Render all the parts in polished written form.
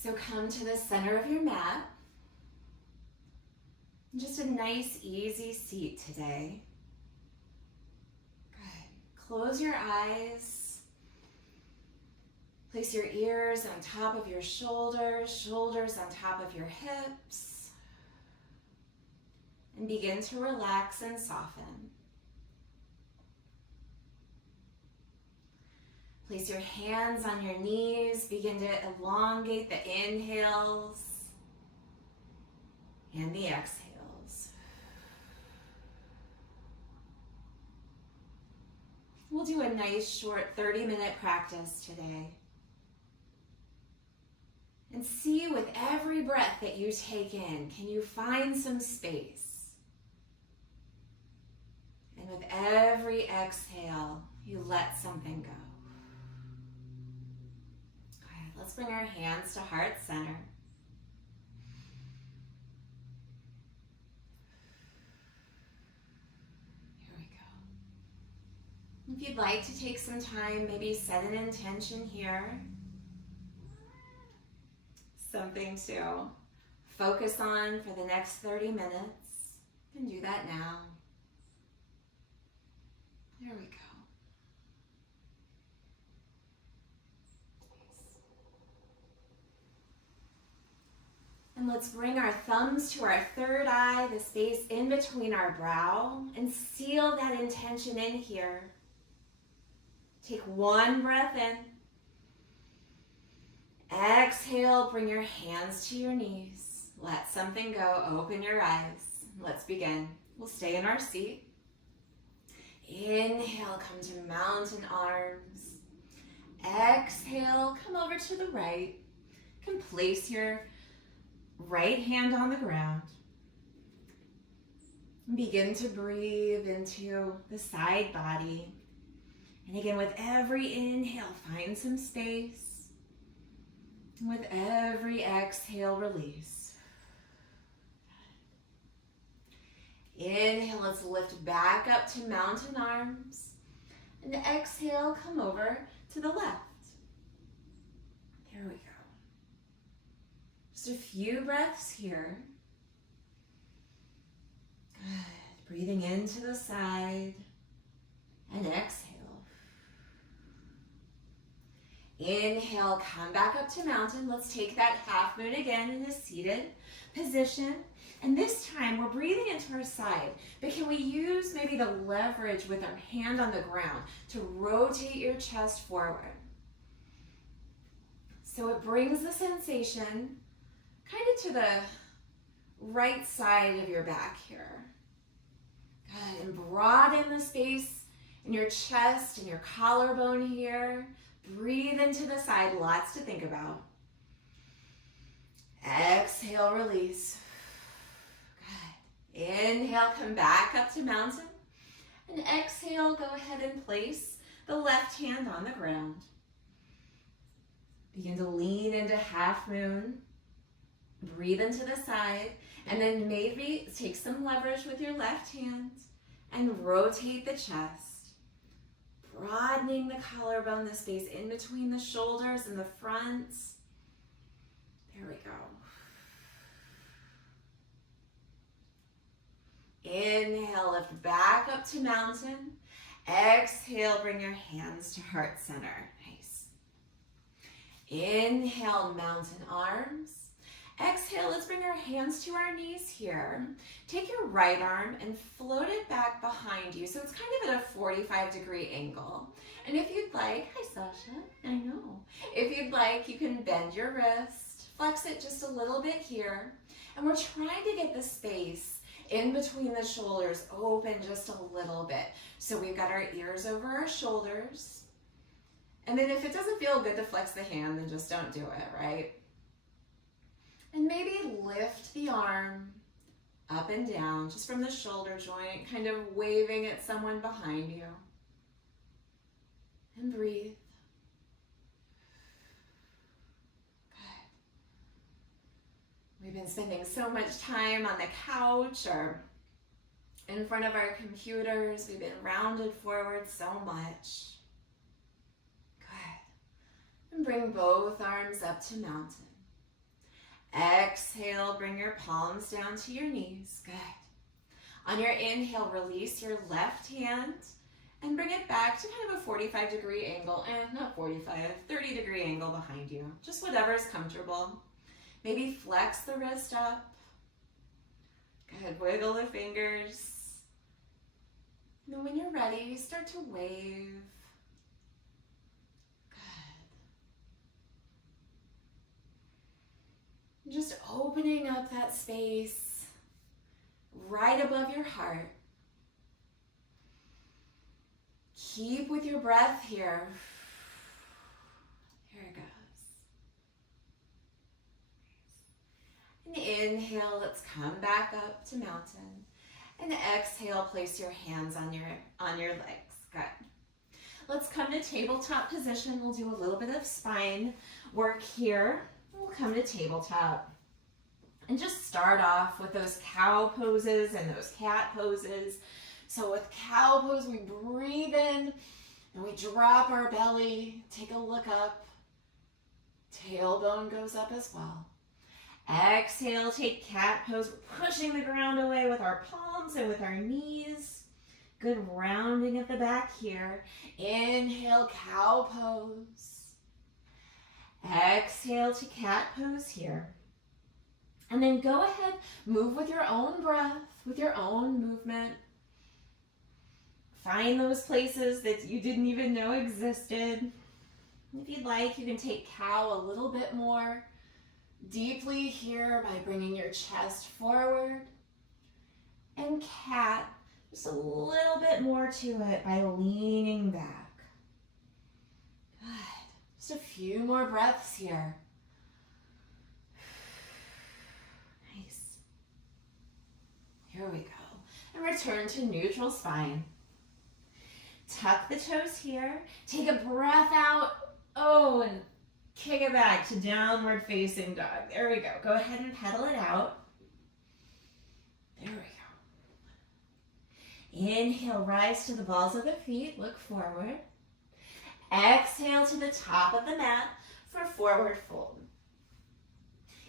So come to the center of your mat. Just a nice, easy seat today. Good. Close your eyes. Place your ears on top of your shoulders, shoulders on top of your hips. And begin to relax and soften. Place your hands on your knees. Begin to elongate the inhales and the exhales. We'll do a nice short 30-minute practice today. And see with every breath that you take in, can you find some space? And with every exhale, you let something go. Okay, let's bring our hands to heart center. Here we go. If you'd like to take some time, maybe set an intention here. Something to focus on for the next 30 minutes. You can do that now. There we go. Nice. And let's bring our thumbs to our third eye, the space in between our brow, and seal that intention in here. Take one breath in. Exhale, bring your hands to your knees. Let something go, open your eyes. Let's begin. We'll stay in our seat. Inhale, come to mountain arms. Exhale, come over to the right. You can place your right hand on the ground. Begin to breathe into the side body. And again, with every inhale, find some space. With every exhale, release. Inhale, let's lift back up to mountain arms. And exhale, come over to the left. There we go. Just a few breaths here. Good. Breathing into the side and exhale. Inhale, come back up to mountain. Let's take that half moon again in a seated position. And this time we're breathing into our side, but can we use maybe the leverage with our hand on the ground to rotate your chest forward? So it brings the sensation kind of to the right side of your back here. Good, and broaden the space in your chest and your collarbone here. Breathe into the side, lots to think about. Exhale, release. Good. Inhale, come back up to mountain. And exhale, go ahead and place the left hand on the ground. Begin to lean into half moon. Breathe into the side. And then maybe take some leverage with your left hand and rotate the chest. Broadening the collarbone, the space in between the shoulders and the front. There we go. Inhale, lift back up to mountain. Exhale, bring your hands to heart center. Nice. Inhale, mountain arms. Exhale, let's bring our hands to our knees here. Take your right arm and float it back behind you. So it's kind of at a 45-degree angle. And if you'd like, hi Sasha, I know. If you'd like, you can bend your wrist, flex it just a little bit here. And we're trying to get the space in between the shoulders open just a little bit. So we've got our ears over our shoulders. And then if it doesn't feel good to flex the hand, then just don't do it, right? And maybe lift the arm up and down, just from the shoulder joint, kind of waving at someone behind you. And breathe. Good. We've been spending so much time on the couch or in front of our computers. We've been rounded forward so much. Good. And bring both arms up to mountain. Exhale, bring your palms down to your knees. Good. On your inhale, release your left hand and bring it back to kind of a 45-degree angle, and not 45, 30-degree angle behind you. Just whatever is comfortable. Maybe flex the wrist up. Good, wiggle the fingers. And then when you're ready, start to wave. Good. Just opening up that space right above your heart. Keep with your breath here. Here it goes. And inhale, let's come back up to mountain. And exhale, place your hands on your legs. Good. Let's come to tabletop position. We'll do a little bit of spine work here. We'll come to tabletop. And just start off with those cow poses and those cat poses. So with cow pose, we breathe in and we drop our belly. Take a look up. Tailbone goes up as well. Exhale, take cat pose. We're pushing the ground away with our palms and with our knees. Good rounding at the back here. Inhale, cow pose. Exhale to cat pose here. And then go ahead, move with your own breath, with your own movement. Find those places that you didn't even know existed. If you'd like, you can take cow a little bit more deeply here by bringing your chest forward. And cat, just a little bit more to it by leaning back. Good. Just a few more breaths here. Nice. Here we go. And return to neutral spine. Tuck the toes here. Take a breath out. Oh, and kick it back to downward facing dog. There we go. Go ahead and pedal it out. There we go. Inhale, rise to the balls of the feet. Look forward. Exhale to the top of the mat for forward fold.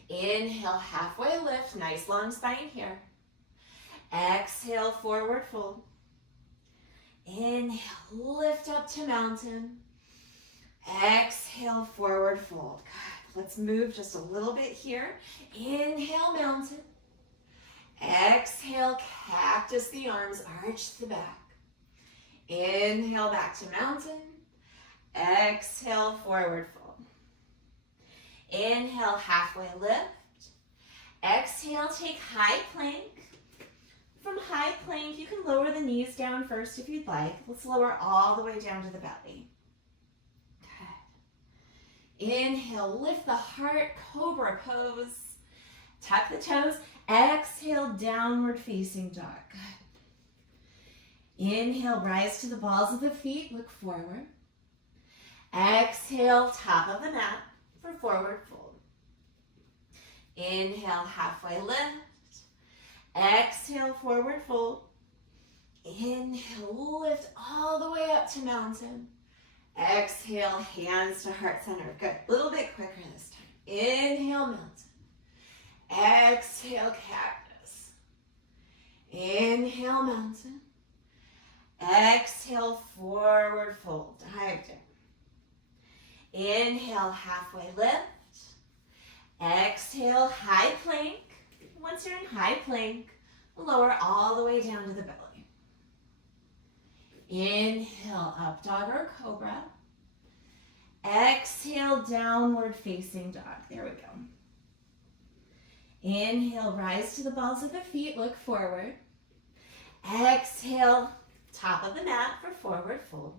Inhale, halfway lift. Nice long spine here. Exhale, forward fold. Inhale, lift up to mountain. Exhale, forward fold. Good. Let's move just a little bit here. Inhale, mountain. Exhale, cactus the arms, arch the back. Inhale, back to mountain. Exhale, forward fold. Inhale, halfway lift. Exhale, take high plank. From high plank, you can lower the knees down first if you'd like. Let's lower all the way down to the belly. Good. Inhale, lift the heart, cobra pose. Tuck the toes. Exhale, downward facing dog. Good. Inhale, rise to the balls of the feet, look forward. Exhale, top of the mat for forward fold. Inhale, halfway lift. Exhale, forward fold. Inhale, lift all the way up to mountain. Exhale, hands to heart center. Good. A little bit quicker this time. Inhale, mountain. Exhale, cactus. Inhale, mountain. Exhale, forward fold. Dive down. Inhale, halfway lift. Exhale, high plank. Once you're in high plank, lower all the way down to the belly. Inhale, up dog or cobra. Exhale, downward facing dog. There we go. Inhale, rise to the balls of the feet, look forward. Exhale, top of the mat for forward fold.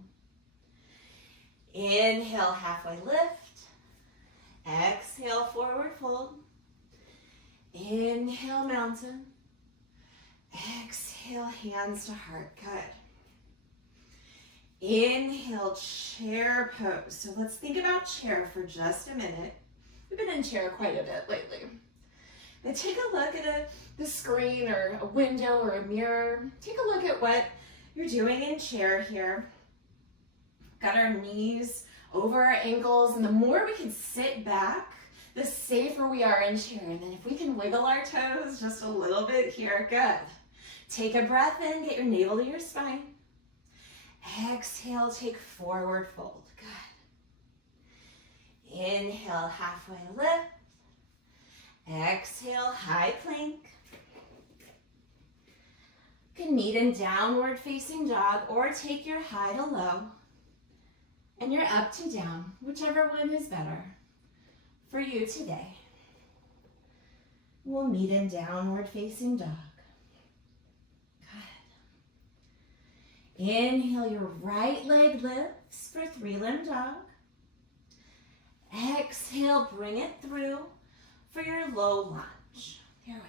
Inhale, halfway lift. Exhale, forward fold. Inhale, mountain. Exhale, hands to heart. Good. Inhale, chair pose. So let's think about chair for just a minute. We've been in chair quite a bit lately. Now take a look at the screen or a window or a mirror. Take a look at what you're doing in chair here. Got our knees over our ankles, and the more we can sit back, the safer we are in here. And then if we can wiggle our toes just a little bit here, good. Take a breath in, get your navel to your spine. Exhale, take forward fold, good. Inhale, halfway lift. Exhale, high plank. You can meet in downward facing dog or take your high to low and your up to down, whichever one is better for you today. We'll meet in downward facing dog. Good. Inhale, your right leg lifts for three-limb dog. Exhale, bring it through for your low lunge. There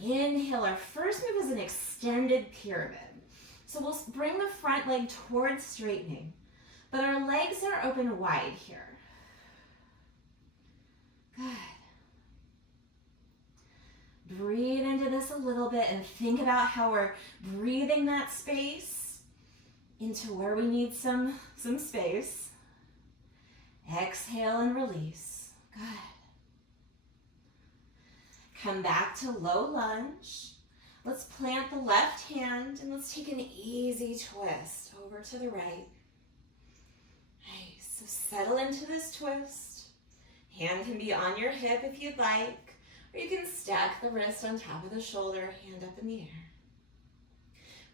we go. Inhale, our first move is an extended pyramid. So we'll bring the front leg towards straightening, but our legs are open wide here. Good. Breathe into this a little bit and think about how we're breathing that space into where we need some space. Exhale and release. Good. Come back to low lunge. Let's plant the left hand and let's take an easy twist over to the right. Nice. So settle into this twist. Hand can be on your hip if you'd like, or you can stack the wrist on top of the shoulder, hand up in the air.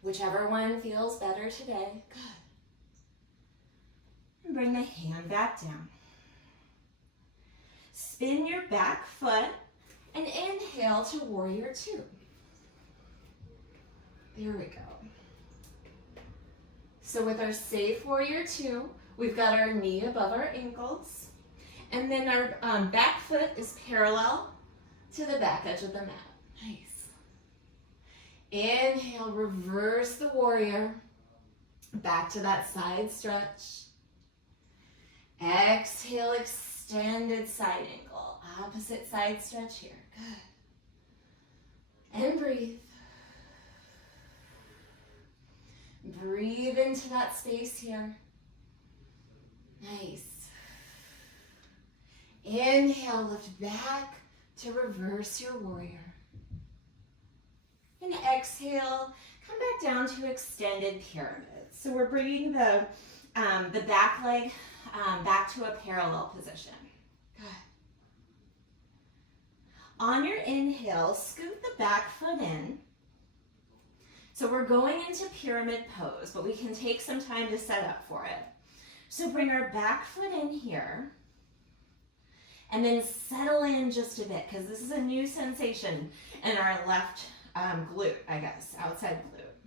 Whichever one feels better today. Good. And bring the hand back down. Spin your back foot and inhale to warrior two. There we go. So with our safe warrior two, we've got our knee above our ankles, and then our back foot is parallel to the back edge of the mat. Nice. Inhale, reverse the warrior, back to that side stretch. Exhale, extended side angle, opposite side stretch here. Good. And breathe. Breathe into that space here. Nice. Inhale, lift back to reverse your warrior. And exhale, come back down to extended pyramid. So we're bringing the back leg back to a parallel position. Good. On your inhale, scoot the back foot in. So we're going into pyramid pose, but we can take some time to set up for it. So bring our back foot in here, and then settle in just a bit, because this is a new sensation in our left glute, I guess, outside glute.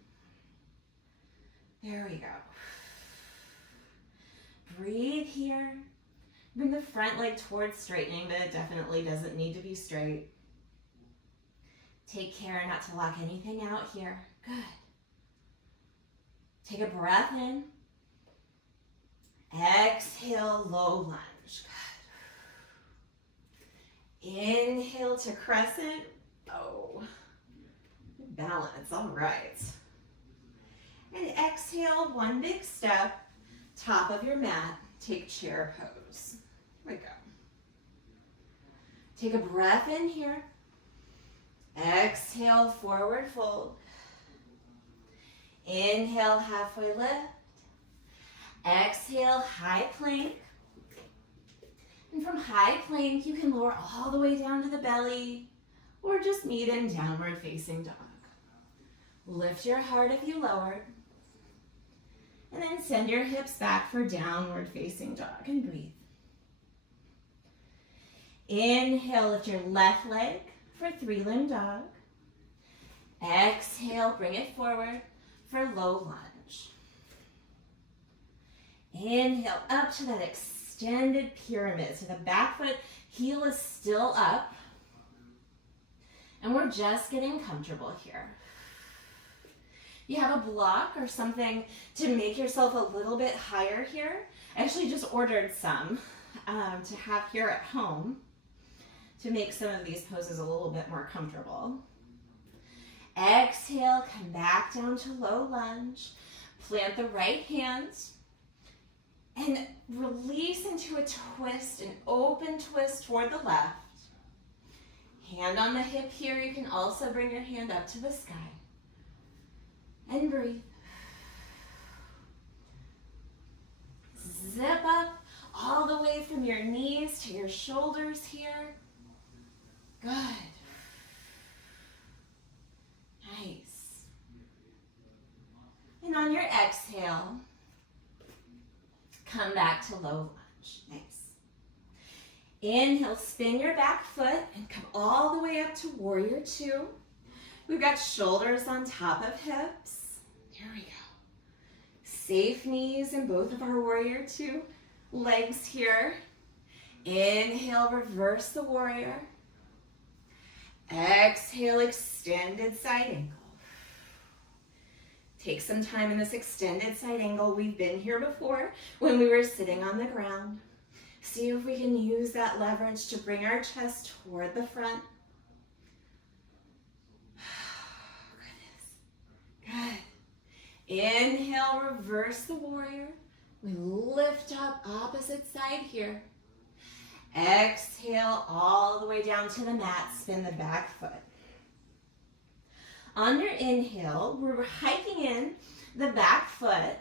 There we go. Breathe here. Bring the front leg towards straightening, but it definitely doesn't need to be straight. Take care not to lock anything out here. Good. Take a breath in. Exhale, low lunge. Good. Inhale to crescent. Oh, balance, all right. And exhale, one big step, top of your mat, take chair pose. Here we go. Take a breath in here. Exhale, forward fold. Inhale, halfway lift. Exhale, high plank. And from high plank, you can lower all the way down to the belly, or just meet in downward facing dog. Lift your heart if you lowered. And then send your hips back for downward facing dog and breathe. Inhale, lift your left leg for three-limb dog. Exhale, bring it forward for low lunge. Inhale, up to that extended pyramid. So the back foot, heel is still up. And we're just getting comfortable here. You have a block or something to make yourself a little bit higher here. I actually just ordered some to have here at home to make some of these poses a little bit more comfortable. Exhale, come back down to low lunge. Plant the right hand And release into a twist, an open twist toward the left. Hand on the hip here. You can also bring your hand up to the sky. And breathe. Zip up all the way from your knees to your shoulders here. Good. Nice. And on your exhale, come back to low lunge. Nice. Inhale, spin your back foot and come all the way up to warrior two. We've got shoulders on top of hips. Here we go. Safe knees in both of our warrior two legs here. Inhale, reverse the warrior. Exhale, extended side angle. Take some time in this extended side angle. We've been here before when we were sitting on the ground. See if we can use that leverage to bring our chest toward the front. Goodness. Good. Inhale, reverse the warrior. We lift up opposite side here. Exhale all the way down to the mat. Spin the back foot. On your inhale, we're hiking in the back foot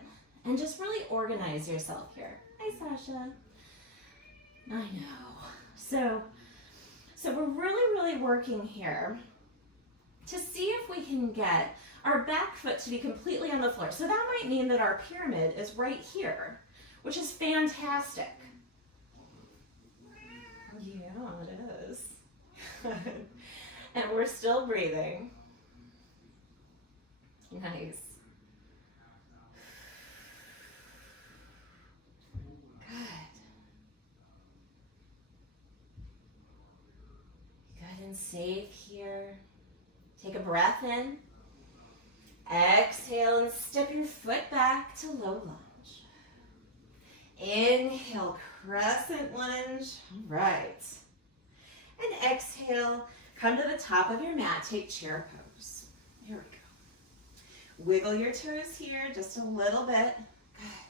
and just really organize yourself here. Hi, Sasha. I know. So we're really working here to see if we can get our back foot to be completely on the floor. So that might mean that our pyramid is right here, which is fantastic. Yeah, it is. And we're still breathing. Nice. Good. Good and safe here. Take a breath in. Exhale and step your foot back to low lunge. Inhale, crescent lunge. All right. And exhale, come to the top of your mat. Take chair pose. Here we go. Wiggle your toes here just a little bit. Good.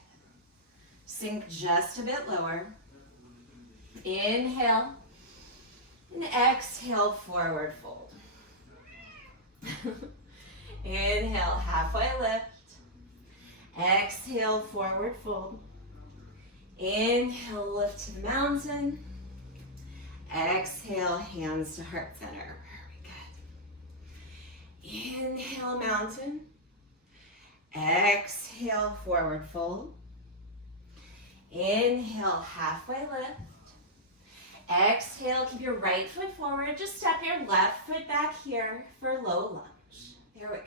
Sink just a bit lower. Inhale. And exhale, forward fold. Inhale, halfway lift. Exhale, forward fold. Inhale, lift to the mountain. Exhale, hands to heart center. Very good. Inhale, mountain. Exhale, forward fold. Inhale, halfway lift. Exhale, keep your right foot forward. Just step your left foot back here for low lunge. There we go.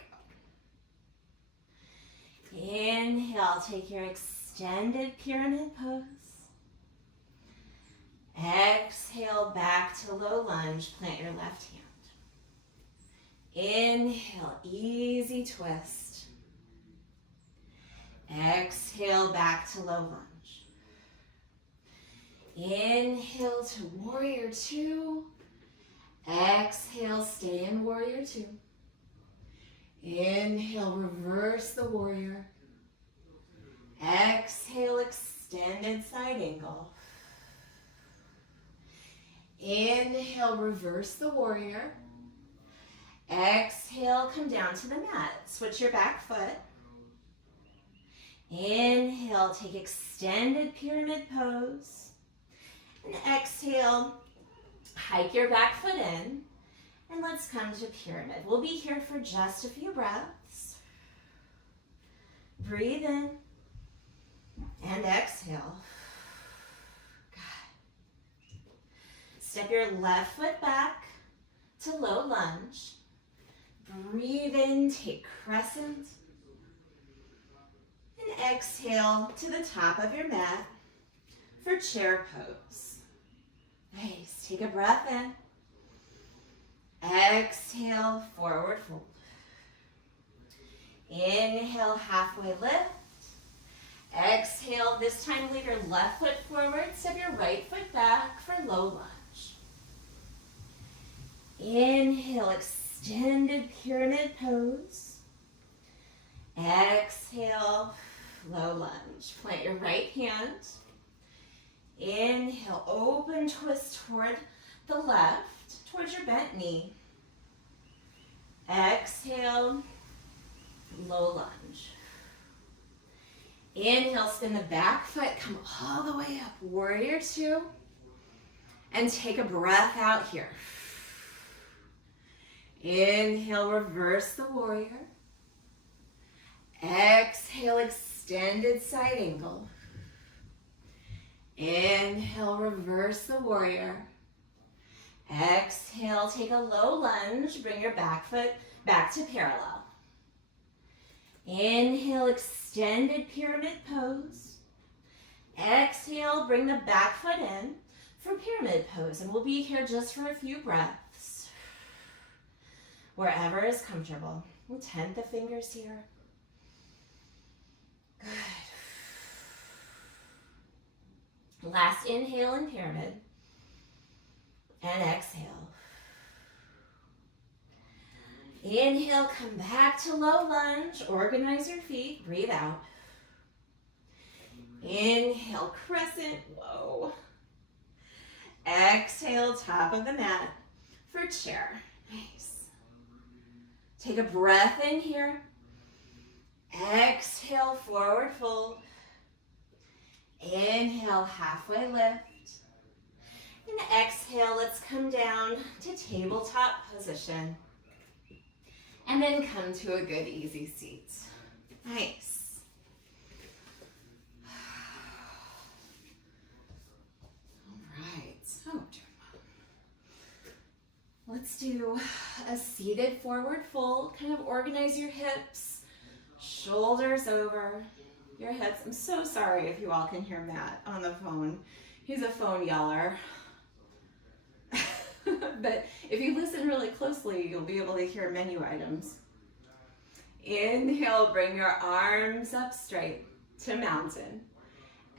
Inhale, take your extended pyramid pose. Exhale, back to low lunge. Plant your left hand. Inhale, easy twist. Exhale, back to low lunge. Inhale to warrior two. Exhale, stay in warrior two. Inhale, reverse the warrior. Exhale, extended side angle. Inhale, reverse the warrior. Exhale, come down to the mat. Switch your back foot. Inhale, take extended pyramid pose. And exhale, hike your back foot in. And let's come to pyramid. We'll be here for just a few breaths. Breathe in and exhale. Good. Step your left foot back to low lunge. Breathe in, take crescent. And exhale to the top of your mat for chair pose. Nice. Take a breath in. Exhale, forward fold. Inhale, halfway lift. Exhale, this time leave your left foot forward, step your right foot back for low lunge. Inhale, extended pyramid pose. Exhale, low lunge. Plant your right hand. Inhale, open twist toward the left, towards your bent knee. Exhale, low lunge. Inhale, spin the back foot, come all the way up, warrior two. And take a breath out here. Inhale, reverse the warrior. Exhale, extended side angle. Inhale, reverse the warrior. Exhale, take a low lunge, bring your back foot back to parallel. Inhale, extended pyramid pose. Exhale, bring the back foot in for pyramid pose, and we'll be here just for a few breaths. Wherever is comfortable. We'll tent the fingers here. Good. Last inhale in pyramid. And exhale. Inhale, come back to low lunge. Organize your feet. Breathe out. Inhale, crescent. Whoa. Exhale, top of the mat for chair. Nice. Take a breath in here. Exhale, forward fold. Inhale, halfway lift. And exhale, let's come down to tabletop position. And then come to a good easy seat. Nice. All right. Oh, let's do a seated forward fold. Kind of organize your hips, shoulders over your heads. I'm so sorry if you all can hear Matt on the phone. He's a phone yeller. But if you listen really closely, you'll be able to hear menu items. Inhale, bring your arms up straight to mountain.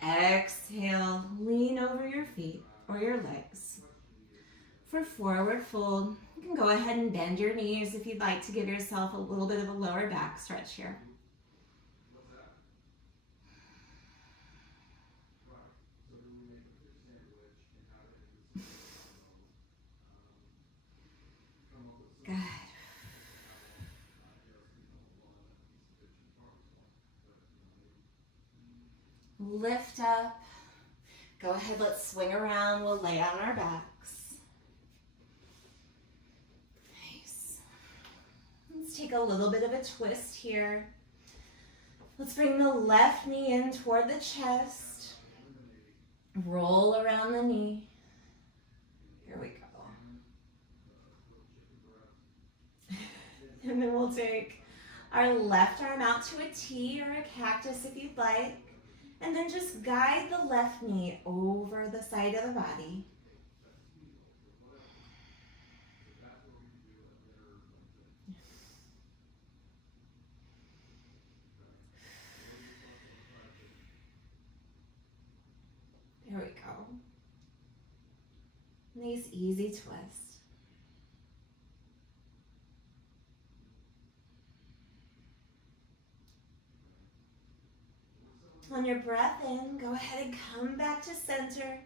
Exhale, lean over your feet or your legs. For forward fold, you can go ahead and bend your knees if you'd like to give yourself a little bit of a lower back stretch here. Good. Lift up. Go ahead, let's swing around. We'll lay on our backs. Nice. Let's take a little bit of a twist here. Let's bring the left knee in toward the chest. Roll around the knee. Here we go. And then we'll take our left arm out to a T or a cactus if you'd like. And then just guide the left knee over the side of the body. There we go. Nice easy twist. On your breath in, go ahead and come back to center.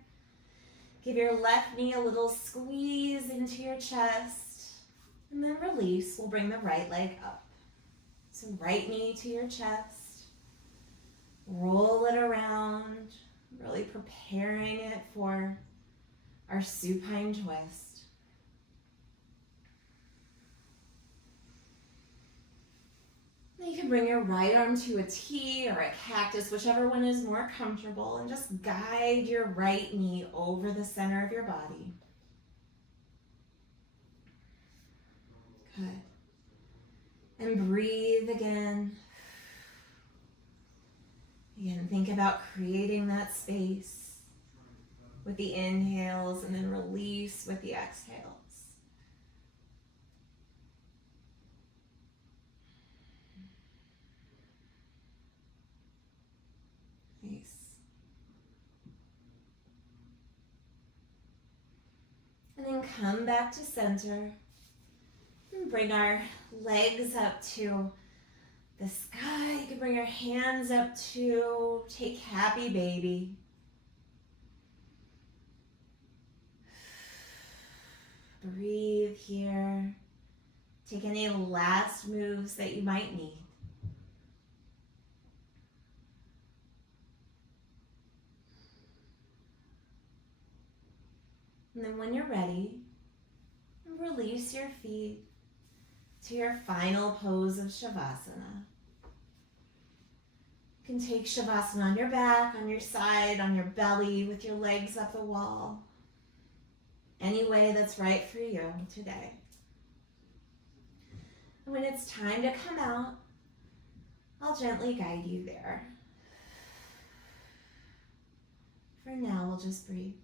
Give your left knee a little squeeze into your chest. And then release. We'll bring the right leg up. So right knee to your chest. Roll it around. Really preparing it for our supine twist. You can bring your right arm to a T or a cactus, whichever one is more comfortable, and just guide your right knee over the center of your body. Good. And breathe again. Again, think about creating that space with the inhales and then release with the exhales. Nice. And then come back to center and bring our legs up to the sky. You can bring your hands up to take happy baby. Breathe here. Take any last moves that you might need. And then when you're ready, release your feet to your final pose of Shavasana. You can take Shavasana on your back, on your side, on your belly, with your legs up the wall. Any way that's right for you today. And when it's time to come out, I'll gently guide you there. For now, we'll just breathe.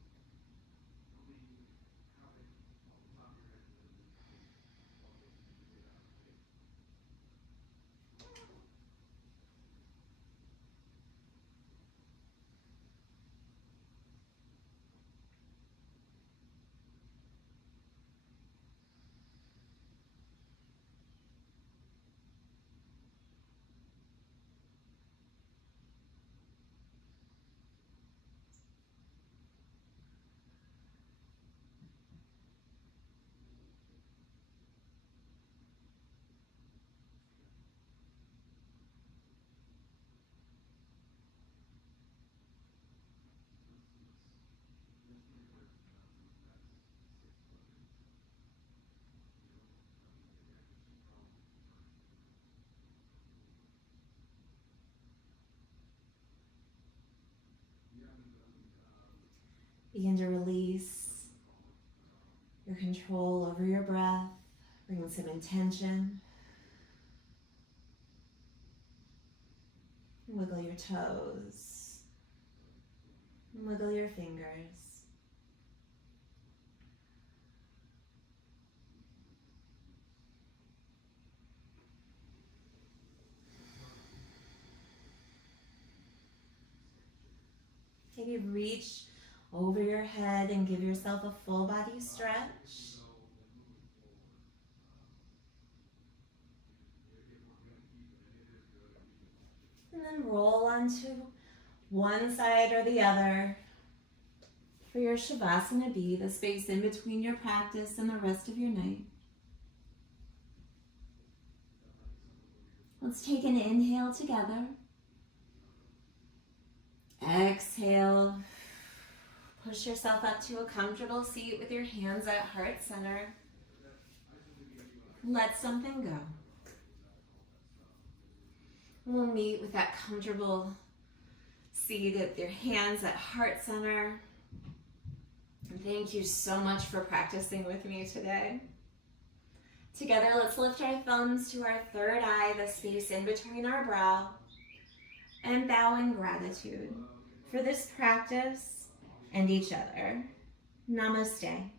Begin to release your control over your breath. Bring some intention. Wiggle your toes. Wiggle your fingers. Maybe reach over your head and give yourself a full body stretch. And then roll onto one side or the other. For your Shavasana be the space in between your practice and the rest of your night. Let's take an inhale together. Exhale. Push yourself up to a comfortable seat with your hands at heart center. Let something go. We'll meet with that comfortable seat at your hands at heart center. And thank you so much for practicing with me today. Together, let's lift our thumbs to our third eye, the space in between our brow, and bow in gratitude for this practice and each other. Namaste.